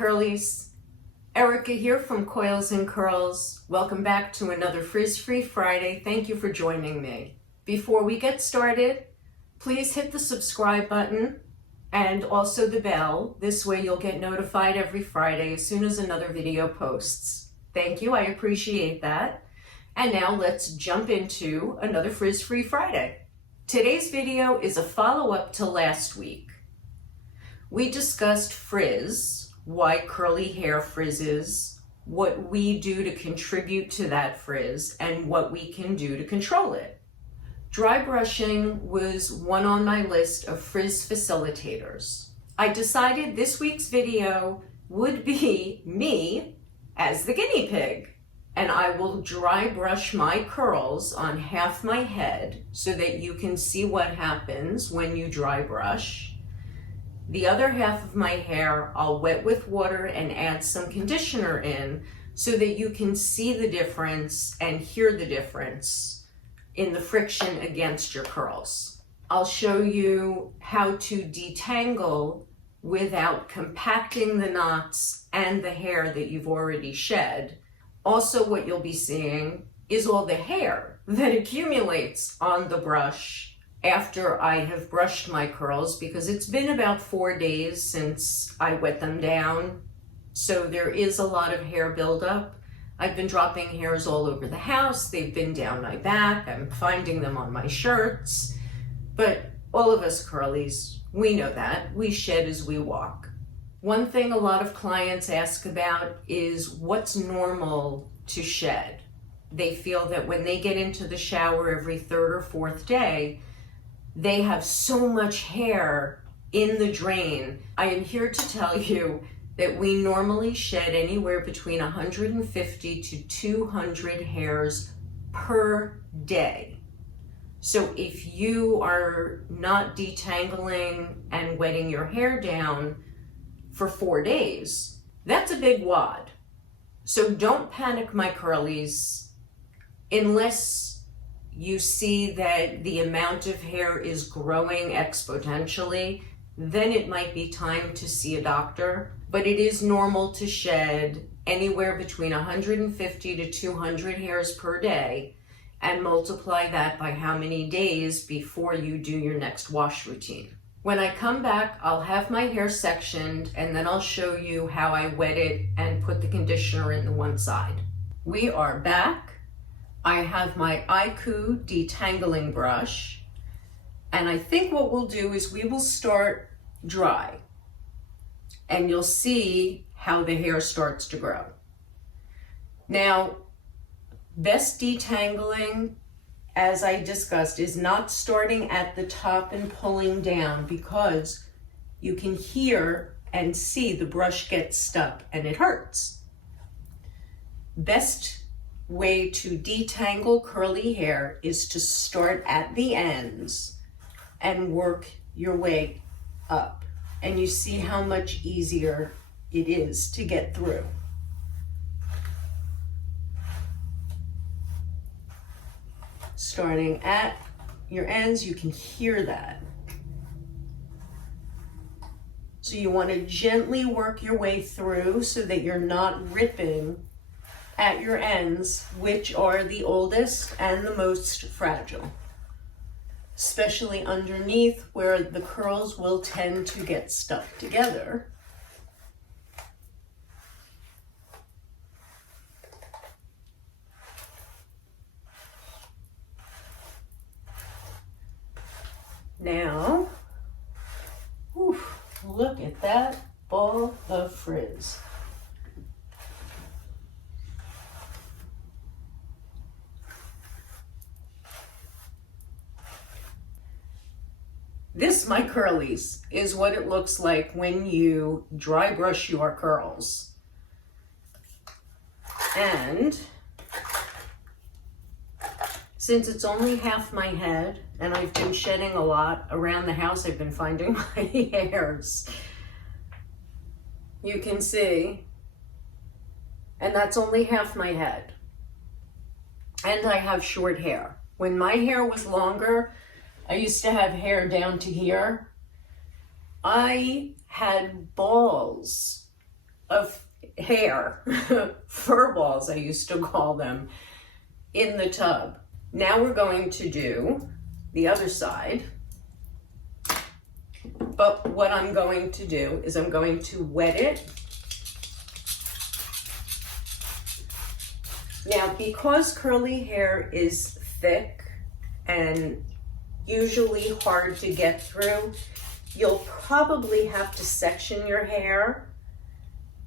curlies. Erica here from Coils and Curls. Welcome back to another Frizz-free Friday. Thank you for joining me. Before we get started, please hit the subscribe button and also the bell. This way you'll get notified every Friday as soon as another video posts. Thank you, I appreciate that. And now let's jump into another Frizz-free Friday. Today's video is a follow-up to last week. We discussed frizz, why curly hair frizzes, what we do to contribute to that frizz, and what we can do to control it. Dry brushing was one on my list of frizz facilitators. I decided this week's video would be me as the guinea pig, and I will dry brush my curls on half my head so that you can see what happens when you dry brush. The other half of my hair I'll wet with water and add some conditioner in so that you can see the difference and hear the difference in the friction against your curls. I'll show you how to detangle without compacting the knots and the hair that you've already shed. Also, what you'll be seeing is all the hair that accumulates on the brush after I have brushed my curls, because it's been about 4 days since I wet them down. So there is a lot of hair buildup. I've been dropping hairs all over the house. They've been down my back. I'm finding them on my shirts. But all of us curlies, we know that. We shed as we walk. One thing a lot of clients ask about is what's normal to shed. They feel that when they get into the shower every third or fourth day, they have so much hair in the drain. I am here to tell you that we normally shed anywhere between 150 to 200 hairs per day. So if you are not detangling and wetting your hair down for 4 days, that's a big wad. So don't panic, my curlies, unless you see that the amount of hair is growing exponentially, then it might be time to see a doctor. But it is normal to shed anywhere between 150 to 200 hairs per day, and multiply that by how many days before you do your next wash routine. When I come back, I'll have my hair sectioned, and then I'll show you how I wet it and put the conditioner in the one side. We are back. I have my IQ detangling brush, and I think what we'll do is we will start dry, and you'll see how the hair starts to grow. Now, best detangling, as I discussed, is not starting at the top and pulling down, because you can hear and see the brush get stuck and it hurts. Best way to detangle curly hair is to start at the ends and work your way up. And you see how much easier it is to get through. Starting at your ends, you can hear that. So you want to gently work your way through so that you're not ripping at your ends, which are the oldest and the most fragile, especially underneath where the curls will tend to get stuck together. Now, look at that ball of frizz. This, my curlies, is what it looks like when you dry brush your curls. And since it's only half my head, and I've been shedding a lot around the house, I've been finding my hairs. You can see, and that's only half my head. And I have short hair. When my hair was longer, I used to have hair down to here. I had balls of hair, fur balls I used to call them, in the tub. Now we're going to do the other side. But what I'm going to do is I'm going to wet it. Now, because curly hair is thick and usually hard to get through, you'll probably have to section your hair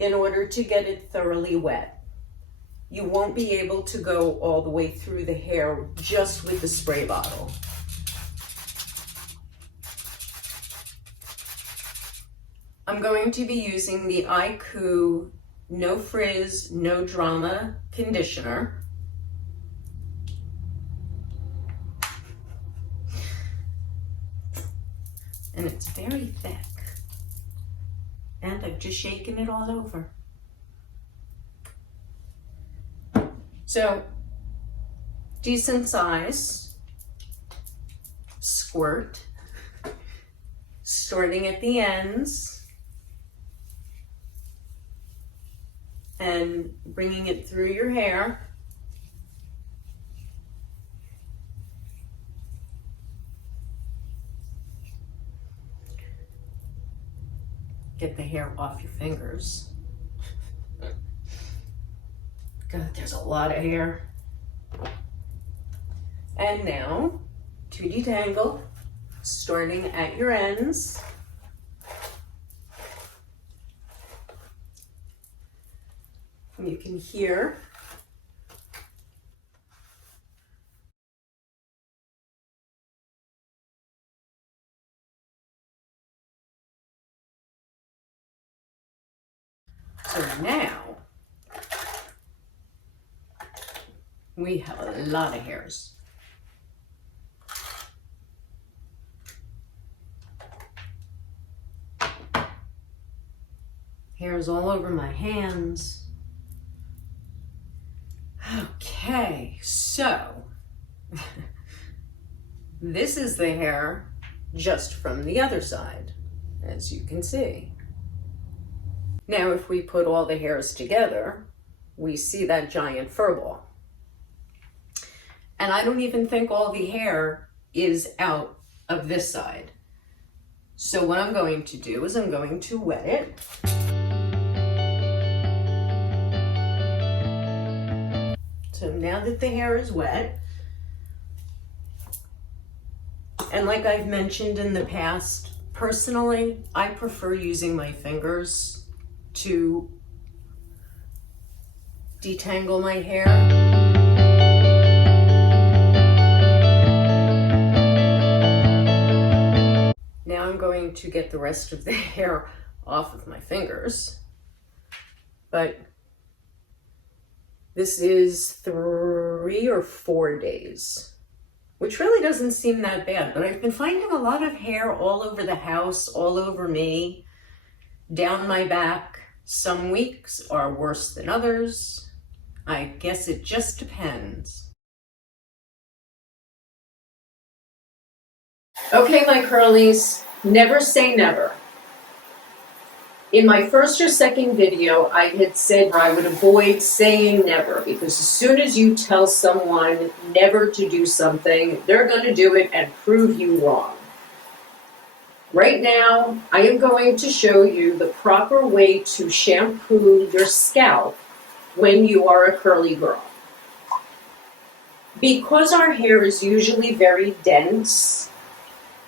in order to get it thoroughly wet. You won't be able to go all the way through the hair just with the spray bottle. I'm going to be using the No Frizz, No Drama conditioner. And it's very thick. And I've just shaken it all over. So, decent size squirt, starting at the ends and bringing it through your hair. Get the hair off your fingers. God, there's a lot of hair. And now, to detangle, starting at your ends. And you can hear so now we have a lot of hairs. Hairs all over my hands. Okay, so this is the hair just from the other side, as you can see. Now, if we put all the hairs together, we see that giant fur ball. And I don't even think all the hair is out of this side. So what I'm going to do is I'm going to wet it. So now that the hair is wet, and like I've mentioned in the past, personally, I prefer using my fingers to detangle my hair. Now I'm going to get the rest of the hair off of my fingers. But this is 3 or 4 days, which really doesn't seem that bad. But I've been finding a lot of hair all over the house, all over me, down my back. Some weeks are worse than others. I guess it just depends. Okay, my curlies, never say never. In my first or second video, I had said I would avoid saying never, because as soon as you tell someone never to do something, they're going to do it and prove you wrong. Right now, I am going to show you the proper way to shampoo your scalp when you are a curly girl. Because our hair is usually very dense,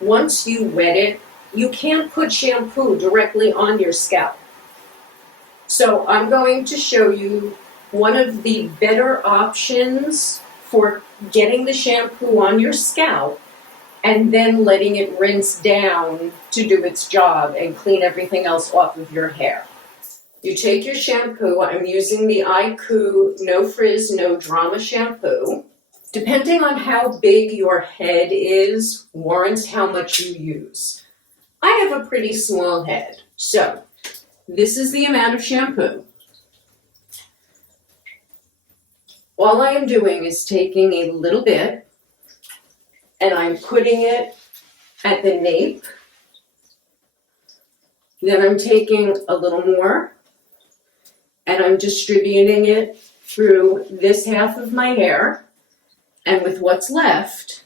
once you wet it, you can't put shampoo directly on your scalp. So I'm going to show you one of the better options for getting the shampoo on your scalp and then letting it rinse down to do its job and clean everything else off of your hair. You take your shampoo. I'm using the No Frizz, No Drama shampoo. Depending on how big your head is, warrants how much you use. I have a pretty small head, so this is the amount of shampoo. All I am doing is taking a little bit and I'm putting it at the nape. Then I'm taking a little more and I'm distributing it through this half of my hair. And with what's left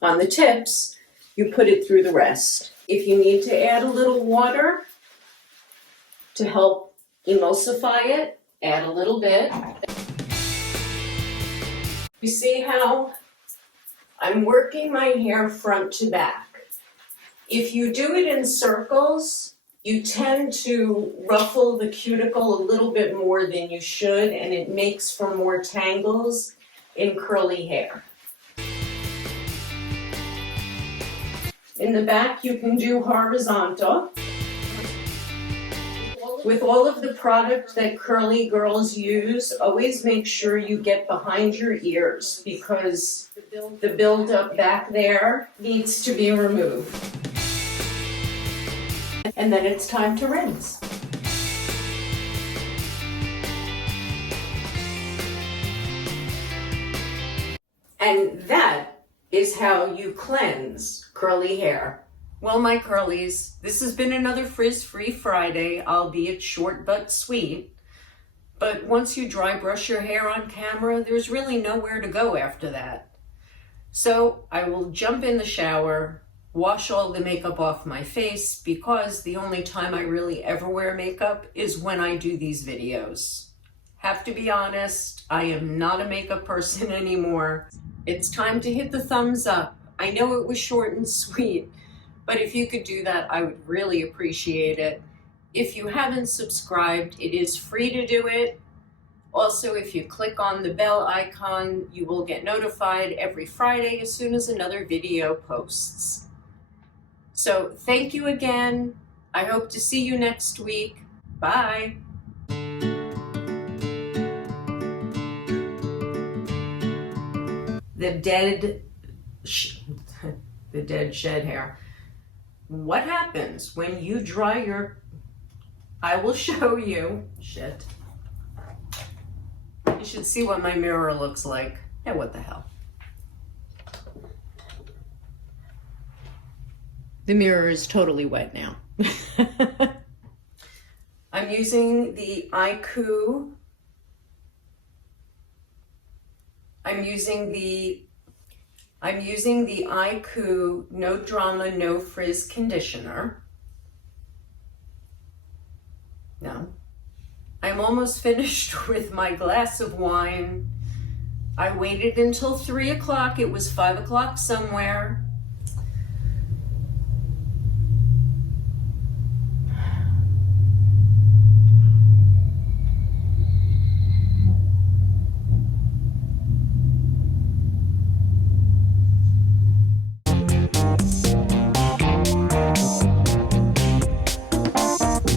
on the tips, you put it through the rest. If you need to add a little water to help emulsify it, add a little bit. You see how I'm working my hair front to back. If you do it in circles, you tend to ruffle the cuticle a little bit more than you should, and it makes for more tangles in curly hair. In the back, you can do horizontal. With all of the product that curly girls use, always make sure you get behind your ears because the buildup back there needs to be removed. And then it's time to rinse. And that is how you cleanse curly hair. Well, my curlies, this has been another Frizz-free Friday, albeit short but sweet. But once you dry brush your hair on camera, there's really nowhere to go after that. So I will jump in the shower, wash all the makeup off my face, because the only time I really ever wear makeup is when I do these videos. Have to be honest, I am not a makeup person anymore. It's time to hit the thumbs up. I know it was short and sweet, but if you could do that, I would really appreciate it. If you haven't subscribed, it is free to do it. Also, if you click on the bell icon, you will get notified every Friday as soon as another video posts. So thank you again. I hope to see you next week. Bye. The dead shed hair. What happens when you dry your... I will show you. Shit. You should see what my mirror looks like. Yeah, what the hell. The mirror is totally wet now. I'm using the IQ. I'm using the IQ No Drama No Frizz conditioner. No. I'm almost finished with my glass of wine. I waited until 3 o'clock. It was 5 o'clock somewhere.